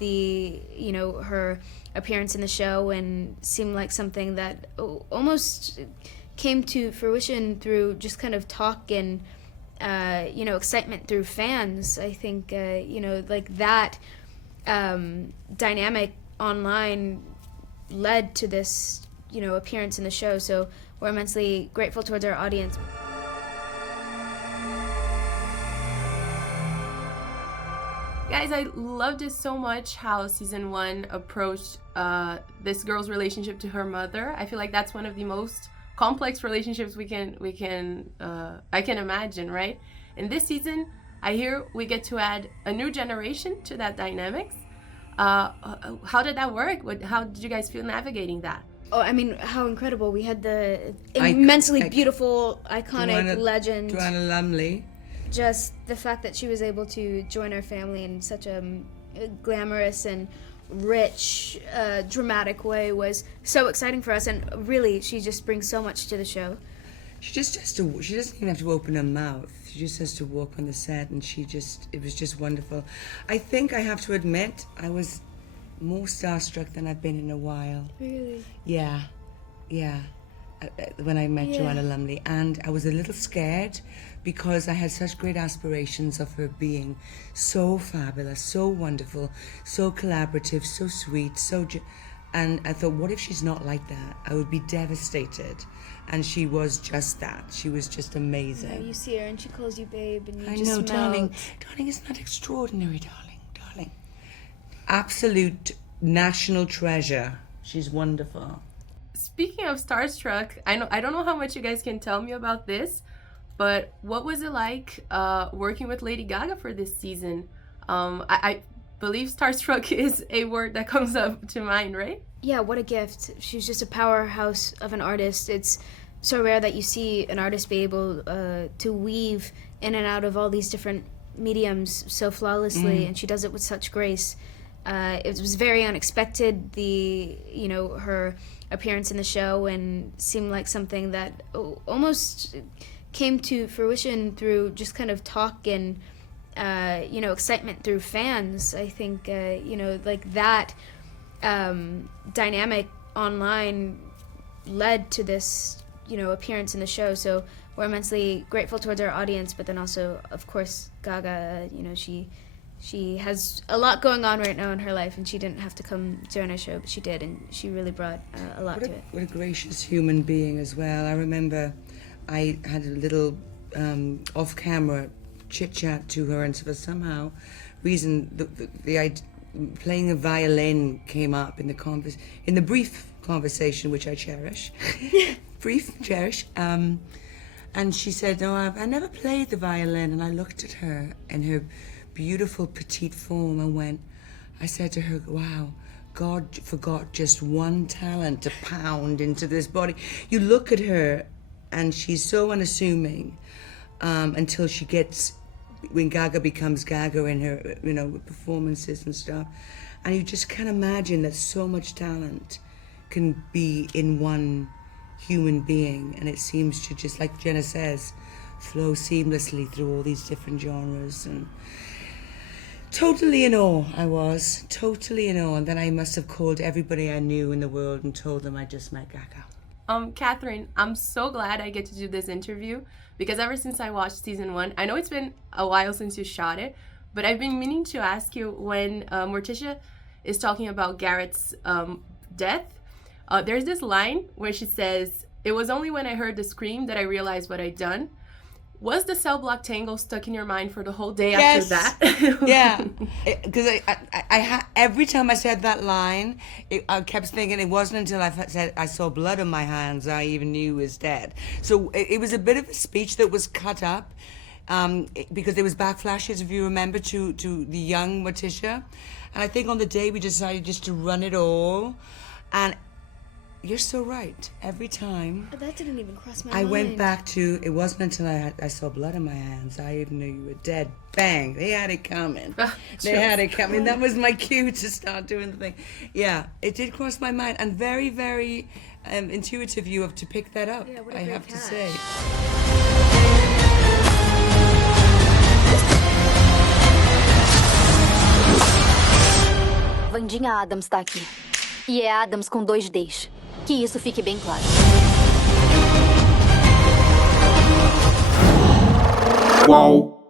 her appearance in the show and seemed like something that almost came to fruition through just kind of talk and excitement through fans. I think like that dynamic online led to this appearance in the show, so we're immensely grateful towards our audience. Guys, I loved it so much how season 1 approached this girl's relationship to her mother. I feel like that's one of the most complex relationships I can imagine, right? In this season, I hear we get to add a new generation to that dynamics. How did that work? How did you guys feel navigating that? Oh, I mean, how incredible. We had the immensely beautiful, iconic legend Joanna Lumley. Just the fact that she was able to join our family in such a glamorous and rich, dramatic way was so exciting for us, and really, she just brings so much to the show. She doesn't even have to open her mouth. She just has to walk on the set, and it was just wonderful. I think I have to admit, I was more starstruck than I've been in a while. Really? Yeah. When I met Joanna Lumley, and I was a little scared because I had such great aspirations of her being so fabulous, so wonderful, so collaborative, so sweet, and I thought, what if she's not like that? I would be devastated. And she was just that. She was just amazing. Yeah, you see her and she calls you babe, and I just know, melt. darling, isn't that extraordinary, darling? Absolute national treasure. She's wonderful. Speaking of starstruck, I don't know how much you guys can tell me about this, but what was it like working with Lady Gaga for this season? I believe starstruck is a word that comes up to mind, right? Yeah, what a gift. She's just a powerhouse of an artist. It's so rare that you see an artist be able to weave in and out of all these different mediums so flawlessly, and she does it with such grace. It was very unexpected, her appearance in the show, and seemed like something that almost came to fruition through just kind of talk and excitement through fans. I think like that dynamic online led to this appearance in the show, so we're immensely grateful towards our audience. But then also, of course, Gaga, she has a lot going on right now in her life, and she didn't have to come join our show, but she did, and she really brought a lot to it. What a gracious human being as well. I remember I had a little off-camera chit-chat to her, and for somehow reason playing a violin came up in the brief conversation, which I cherish. And she said, no, I never played the violin. And I looked at her and her beautiful petite form and I said to her, wow, God forgot just one talent to pound into this body. You look at her and she's so unassuming until she gets, when Gaga becomes Gaga in her, performances and stuff. And you just can't imagine that so much talent can be in one human being, and it seems to, just like Jenna says, flow seamlessly through all these different genres. And totally in awe, I was. Totally in awe. And then I must have called everybody I knew in the world and told them I just met Gaga. Catherine, I'm so glad I get to do this interview, because ever since I watched season 1, I know it's been a while since you shot it, but I've been meaning to ask you, when Morticia is talking about Garrett's death, there's this line where she says, "It was only when I heard the scream that I realized what I'd done." Was the cell block tango stuck in your mind for the whole day after that? Yeah, because I every time I said that line, I kept thinking it wasn't until I said I saw blood on my hands I even knew he was dead. So it was a bit of a speech that was cut up because there was backflashes, if you remember, to the young Morticia. And I think on the day we decided just to run it all. And you're so right. Every time That didn't even cross my mind. I went back to, it wasn't until I saw blood on my hands I even knew you were dead. Bang, they had it coming. They had it coming. That was my cue to start doing the thing. Yeah, it did cross my mind, and very, very intuitive you have to pick that up, Yeah, what a I great have to catch. say. Nadinha Adams tá aqui. E é Adams com 2 Ds. Que isso fique bem claro. Qual?